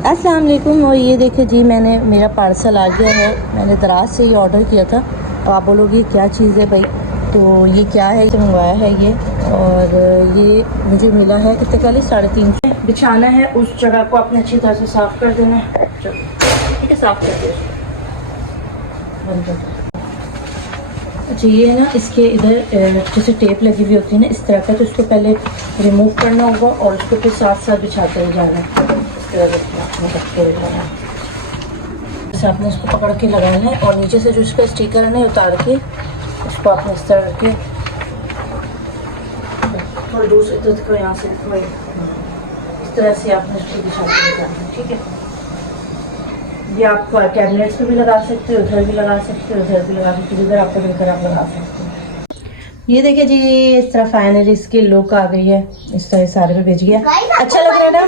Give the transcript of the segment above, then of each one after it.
अस्सलाम वालेकुम। और ये देखिए जी, मेरा पार्सल आ गया है। मैंने दराज से ये ऑर्डर किया था। अब आप बोलोगे क्या चीज़ है भाई, तो ये क्या है, ये मंगवाया है ये। और ये मुझे मिला है कितने का, 350। बिछाना है, उस जगह को आपने अच्छी तरह से साफ़ कर देना है। ठीक है, साफ़ कर दिया। अच्छा, ये है ना, इसके इधर जैसे टेप लगी हुई होती है ना इस तरह का, तो इसको पहले रिमूव करना होगा और उसको फिर साथ साथ बिछाते हुए जाना है। इस तरह जैसे आपने इसको पकड़ के लगाना है और नीचे से जो इसका स्टिकर है ना उतार के इसको आपने इस तरह रख के थोड़ी दूर से इधर को यहाँ से इस तरह से आपने इसको बिछाते हुए जाना है। ठीक है, ये आप कैबिनेट पे भी लगा सकते हो, उधर भी लगा सकते हो, उधर भी लगा सकते हो, जिधर आपको मिलकर आप लगा सकते हो। ये देखिए जी, इस तरह फाइनली इसकी लुक आ गई है। इस तरह सारे पे भेज गया। अच्छा लग रहा है ना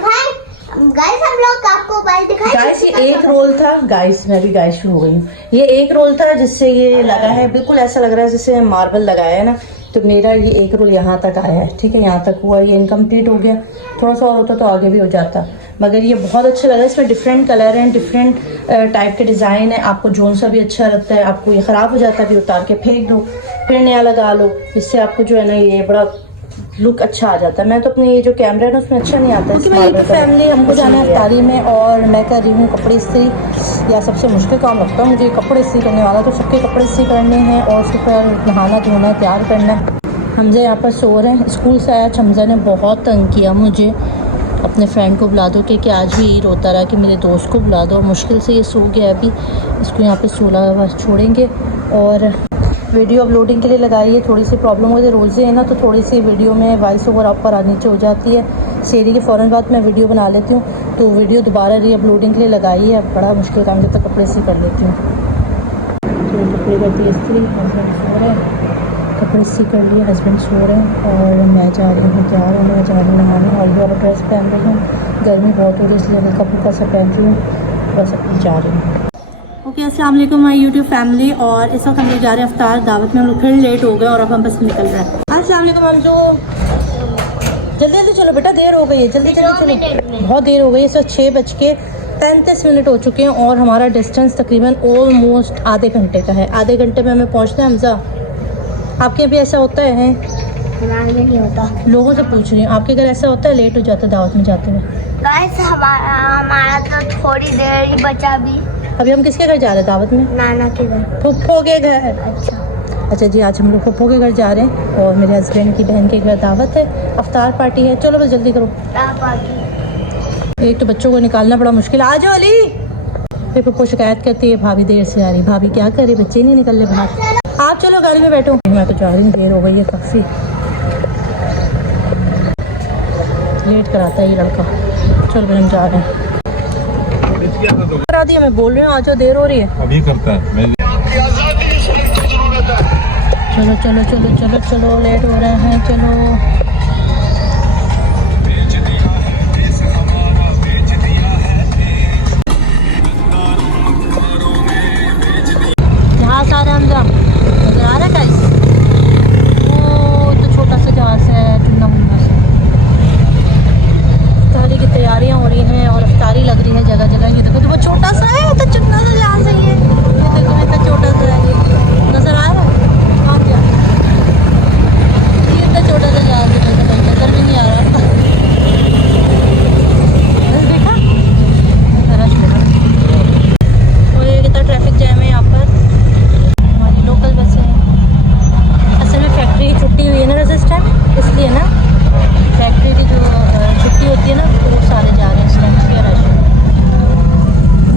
गाइस? हम लोग आपको मोबाइल दिखाएं। गाइस, ये एक रोल था। गाइस, मैं भी गाइस शुरू हो गई हूँ। ये एक रोल था जिससे ये लगा है, बिल्कुल ऐसा लग रहा है जैसे मार्बल लगाया है ना। तो मेरा ये एक रोल यहाँ तक आया है। ठीक है, यहाँ तक हुआ, ये इनकम्प्लीट हो गया। थोड़ा सा और होता तो आगे भी हो जाता, मगर ये बहुत अच्छा लगा। इसमें डिफरेंट कलर हैं, डिफरेंट टाइप के डिज़ाइन है। आपको जोन सा भी अच्छा लगता है। आपको ये ख़राब हो जाता है, भी उतार के फेंक दो, फिर नया लगा लो। इससे आपको जो है ना ये बड़ा लुक अच्छा आ जाता है। मैं तो अपने ये जो कैमरा है ना उसमें अच्छा नहीं आता है। फैमिली हमको जाना है इफ्तारी में और मैं कर रही हूँ कपड़े इस्त्री। या सबसे मुश्किल काम लगता है मुझे कपड़े इस्त्री करने वाला। तो सबके कपड़े इस्त्री करने हैं और उसके ऊपर नहाना धोना तैयार करना है। हमजा यहाँ पर सो रहे हैं। स्कूल से आया हमजा ने बहुत तंग किया मुझे। अपने फ्रेंड को बुला दो कि आज भी रोता रहा कि मेरे दोस्त को बुला दो। मुश्किल से ये सो गया। अभी इसको यहाँ पे 16 छोड़ेंगे और वीडियो अपलोडिंग के लिए लगाई है। थोड़ी सी प्रॉब्लम हो गई, रोज़े है ना, तो थोड़ी सी वीडियो में वॉइस ओवर ऊपर नीचे हो जाती है। सेरी के फ़ौरन बाद मैं वीडियो बना लेती हूँ, तो वीडियो दोबारा री अपलोडिंग के लिए लगाई है। बड़ा मुश्किल काम, जब तक कपड़े सी कर लेती हूँ। तो कपड़े करती है इस्त्री, हस्बैंड सो रहे हैं, कपड़े सी कर लिए, हस्बैंड सो रहे हैं और मैं जा रही हूँ तैयार होने, मैं जा रही हूँ नहाने। और वाला ड्रेस पहन रही हूँ, गर्मी बहुत हो रही है इसलिए हल्का फुल्का सा पहन रही हूँ, बस अब जा रही हूँ। ओके, अस्सलाम वालेकुम माय यूट्यूब फैमिली। और इस वक्त हम लोग जा रहे हैं अफ्तार दावत में। हम लोग फिर लेट हो गए और अब हम बस निकल रहे हैं। अस्सलाम वालेकुम। हम जो जल्दी जल्दी चलो बेटा, देर हो गई है, जल्दी जल्दी चलो, बहुत देर हो गई है। इस वक्त 6:35 हो चुके हैं और हमारा डिस्टेंस तकरीबन ऑलमोस्ट आधे घंटे का है। आधे घंटे में हमें पहुँचना है। हमजा, आपके यहाँ भी ऐसा होता है? नहीं होता। लोगों से पूछ रही हूँ, आपके घर ऐसा होता है लेट हो जाता है दावत में जाते हुए? गाइस, हमारा तो थोड़ी देर ही बचा भी। अभी हम किसके घर जा रहे हैं दावत में? नाना के घर। फुप्पो के घर। अच्छा जी, आज हम लोग फुप्पो के घर जा रहे हैं और मेरे हस्बैंड की बहन के घर दावत है, अफ्तार पार्टी है। चलो बस जल्दी करो। एक तो बच्चों को निकालना बड़ा मुश्किल। आ जाओ अली। फिर फुप्पो शिकायत करती है भाभी देर से आ रही। भाभी क्या करे, बच्चे नहीं निकल रहे बाहर। आप चलो गाड़ी में बैठो। मैं तो जा रही हूँ, देर हो गई है काफ़ी। लेट कराता है ये लड़का। चलो फिर हम जा रहे हैं। करा दिया, मैं बोल रही हूँ आ जाओ, देर हो रही है। अभी करता है मैं। चलो चलो चलो चलो चलो, लेट हो रहे हैं, चलो। जहाज आ रहा है हमजा, नजर आ रहा है गाइस? वो तो छोटा सा जहाज है, टुन्ना मुन्ना सा। इफ्तारी की तैयारियां हो रही हैं और इफ्तारी लग रही है जगह जगह। ये देखो तो वो छोटा सा है, तो चुन्ना सा जहाज है ये देखो, इतना छोटा सा है। नजर आ रहा है? कौन जा इतना छोटा सा जहाज है, नजर भी नहीं आ रहा। बस देखा रश है और ये कितना ट्रैफिक जैम है यहाँ पर। हमारी लोकल बस है। असल में फैक्ट्री की छुट्टी हुई है ना इस टाइम, इसलिए ना फैक्ट्री की जो छुट्टी होती है ना तो वो सारे जा रहे हैं इस टाइम, इसलिए रश है।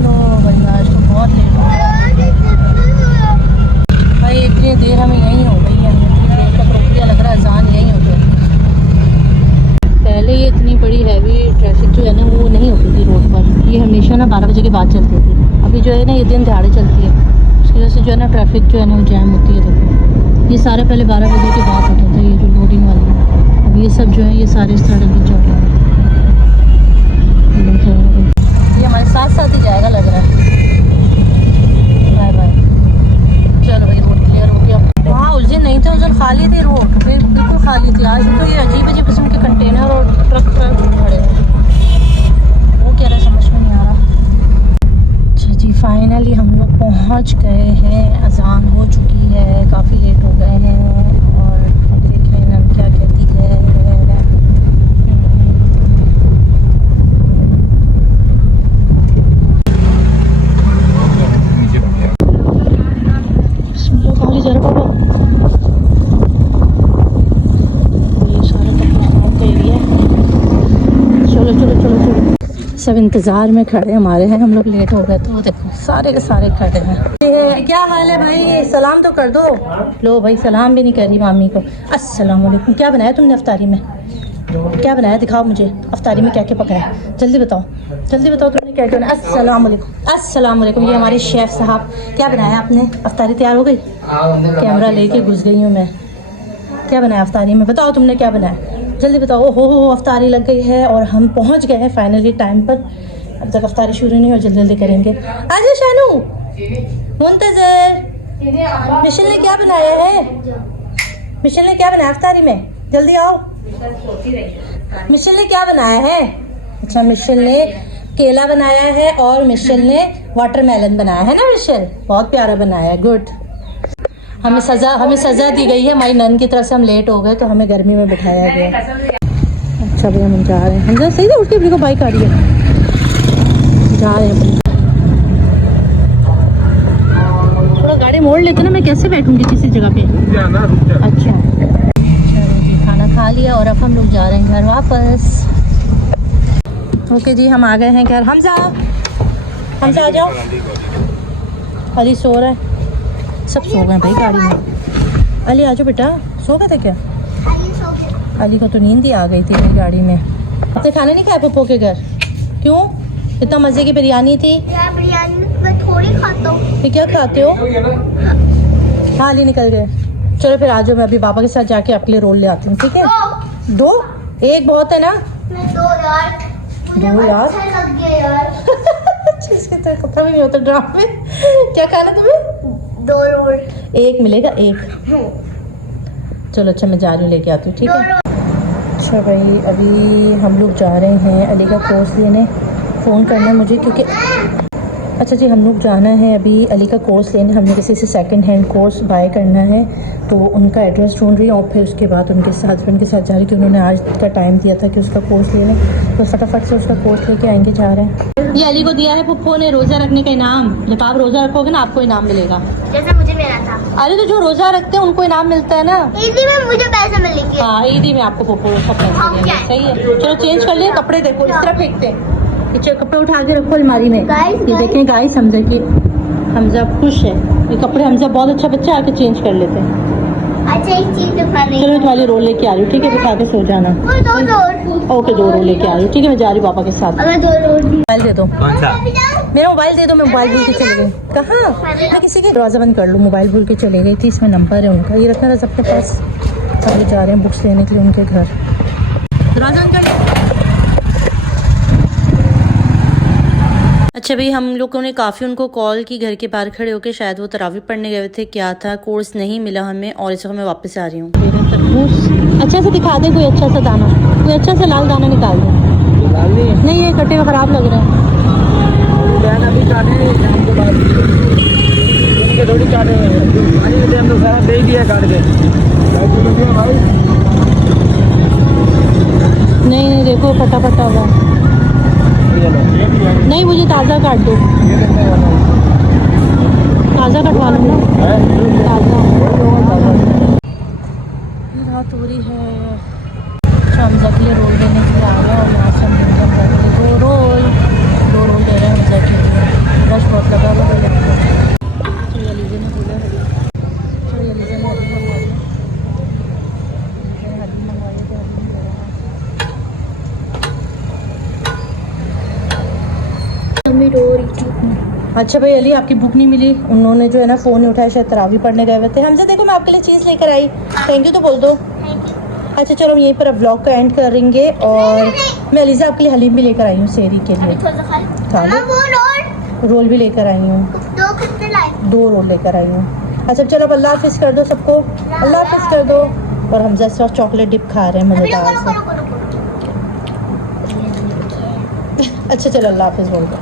नो भाई, आज तो बहुत लेट हो गया भाई। इतनी देर हमें यहीं हो गई है, देर तक रुक गया, लग रहा है अजान यहीं हो गया। पहले ये इतनी बड़ी हैवी ट्रैफिक जो है ना वो नहीं होती थी रोड पर। ये हमेशा ना 12 बजे के बाद चलती थी। अभी जो है ना ये दिन दिहाड़े चलती है, उसकी वजह से जो है ना ट्रैफिक जो है ना वो जैम होती है। देखो ये सारे पहले 12 बजे के बाद होता था, ये जो लोडिंग वाली है। अब ये सब जो है ये सारे इस तरह चल रहे हैं। ये हमारे साथ साथ ही जाएगा लग रहा है। Bye bye. चलो भाई, रोड क्लियर हो गया। वहाँ उस दिन नहीं थे, उस दिन खाली थी रोड, बिल्कुल खाली थी। आज तो ये अजीब अजीब किस्म के कंटेनर और ट्रक खड़े हैं। वो कह रहे समझ में नहीं आ रहा। फाइनली हम लोग पहुंच गए हैं, अजान हो चुकी है, काफ़ी लेट हो गए हैं और देखें नम क्या कहती है। खाली जरा बाबा ये सारा काम का एरिया है। चलो चलो चलो चलो, सब इंतज़ार में खड़े हमारे हैं, हम लोग लेट हो गए तो देखो सारे के सारे खड़े हैं। ये क्या हाल है भाई, सलाम तो कर दो। लो भाई सलाम भी नहीं करी मामी को। अस्सलाम वालेकुम। क्या बनाया तुमने अफ्तारी में, क्या बनाया दिखाओ मुझे, अफ्तारी में क्या क्या पकाया, जल्दी बताओ जल्दी बताओ तुमने क्या क्या बनाया। अस्सलाम वालेकुम। अस्सलाम वालेकुम। ये हमारे शेफ़ साहब, क्या बनाया आपने, अफ्तारी तैयार हो गई। कैमरा लेके घुस गई हूँ मैं। क्या बनाया अफ्तारी में, बताओ तुमने क्या बनाया, जल्दी बताओ। ओ हो अफ्तारी लग गई है और हम पहुंच गए हैं फाइनली टाइम पर। अब तक अफ्तारी शुरू नहीं हो, जल्दी जल्दी करेंगे। आजा शानू, मुंतजर। मिशेल ने क्या बनाया है, मिशेल ने क्या बनाया अफ्तारी में, जल्दी आओ। मिशेल ने क्या बनाया है। अच्छा मिशेल ने केला बनाया है और मिशेल ने वाटरमेलन बनाया है ना। मिशेल बहुत प्यारा बनाया है, गुड। हमें सज़ा दी गई है हमारी नन की तरफ से, हम लेट हो गए तो हमें गर्मी में बिठाया गया। अच्छा भैया हम जा रहे हैं, हम जा सही था, उसके को बाइक आ रही है, जा रहे हैं। थोड़ा गाड़ी मोड़ लेते ना, मैं कैसे बैठूंगी किसी जगह पे। अच्छा चलो जी, खाना खा लिया और अब हम लोग जा रहे हैं घर वापस। ओके जी, हम आ गए हैं घर। हमजा आ जाओ। अली सो रहा है, सब सो गए भाई गाड़ी में। अली आ जाओ बेटा, सो गए थे क्या। अली को तो नींद ही आ गई थी मेरी गाड़ी में। आपने खाना नहीं खाया पप्पो के घर, क्यों, इतना मज़े की बिरयानी थी। बिरयानी मैं थोड़ी खाता हूँ। फिर क्या खाते हो। हाँ अली निकल गए। चलो फिर आ जाओ, मैं अभी पापा के साथ जाके आपके लिए रोल ले आती हूँ, ठीक है। दो, एक बहुत है ना। दो यार, दो यार अच्छा लग गया यार। इसके तो कपड़ा भी नहीं होता ड्राम में। क्या खाना तुम्हें, दो रोल एक मिलेगा एक। चलो अच्छा मैं जा रही हूँ, लेके आती हूँ, ठीक है। अच्छा भाई अभी हम लोग जा रहे हैं अली का कोर्स लेने। फ़ोन करना है मुझे क्योंकि अच्छा जी, हम लोग जाना है अभी अली का कोर्स लेने। हमें किसी से सेकंड हैंड कोर्स बाय करना है, तो उनका एड्रेस ढूंढ रही हूँ और फिर उसके बाद उनके हस्बैंड के साथ जा रही, कि उन्होंने आज का टाइम दिया था कि उसका कोर्स ले लें, तो फटाफट से उसका कोर्स लेके आएंगे, जा रहे हैं। ये अली को दिया है पप्पो ने रोज़ा रखने का इनाम। जब आप रोज़ा रखोगे ना आपको इनाम मिलेगा, जैसा मुझे मिला था। अरे तो जो रोज़ा रखते हैं उनको इनाम मिलता है ना। ईदी में मुझे पैसे मिलेंगे। हाँ ईदी में आपको पप्पो सब पैसे देंगे, सही है। चलो चेंज कर लिए कपड़े, देखो इस तरह फेंकते हैं, कपड़े उठा के रखो अलमारी में। ये देखें गाइस, हमजा की, हमजा खुश है, ये कपड़े हमजा बहुत अच्छा बच्चा, आके चेंज कर लेते हैं। अच्छा एक चीज दिखाने। चलो मैं तुम्हारे रोल लेके आ रही हूँ, ठीक है, बिठा के सो जाना। ओके दो रोल लेके आ रही हूँ, ठीक है, मैं जा रही हूँ पापा के साथ। अगर दो रोल मोबाइल दे दो, मेरा मोबाइल दे दो। मैं मोबाइल भूल के चली गई, कहाँ मैं किसी के दरवाजा बंद कर लूँ, मोबाइल भूल के चली गई थी, इसमें नंबर है उनका, ये रखना था सबके पास। अभी जा रहे हैं बुक्स लेने के लिए उनके घर, दरवाजा बंद कर। अच्छा भाई हम लोगों ने काफ़ी उनको कॉल की, घर के बाहर खड़े होकर, शायद वो तरावी पढ़ने गए थे, क्या था कोर्स नहीं मिला हमें, और इस वक्त मैं वापस आ रही हूँ। तरबूज अच्छा सा दिखा दे, कोई अच्छा सा दाना, कोई अच्छा सा लाल दाना निकाल दे। नहीं ये कटे हुए खराब लग रहे हैं। नहीं नहीं देखो फटा फटा हुआ, नहीं मुझे ताज़ा काट दो, ताज़ा कटवा लो ना, ताज़ा। रात हो रही है, हमजा के लिए रोल देने के लिए आ रहे हैं और यहाँ से हम दो रोल ले रहे हैं हमजा के लिए। रश बहुत लगा हुआ है। अच्छा भाई अली आपकी बुक नहीं मिली, उन्होंने जो है ना फ़ोन नहीं उठाया, शायद तरावी पढ़ने गए हुए थे। हमजा देखो मैं आपके लिए चीज़ लेकर आई, थैंक यू तो बोल दो। अच्छा चलो हम यहीं पर अब व्लॉग का एंड करेंगे, और मैं अलीज़ा आपके लिए हलीम भी लेकर आई हूँ सेरी के लिए, खा लो। रोल भी लेकर आई हूँ, दो रोल लेकर आई हूँ। अच्छा चलो अब अल्लाह हाफिज़ कर दो सबको, अल्लाह हाफिज़ कर दो। और हमजा इस वक्त चॉकलेट डिप खा रहे हैं मज़ेदार से। अच्छा चलो अल्लाह हाफिज़ बोल दो।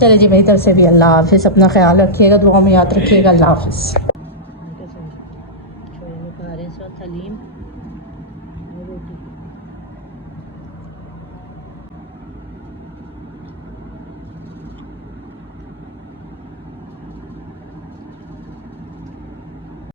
चले जी, मेरी तरफ से भी अल्लाह हाफिज़। अपना ख्याल रखिएगा, दुआ में याद रखिएगा। अल्लाह हाफिज़।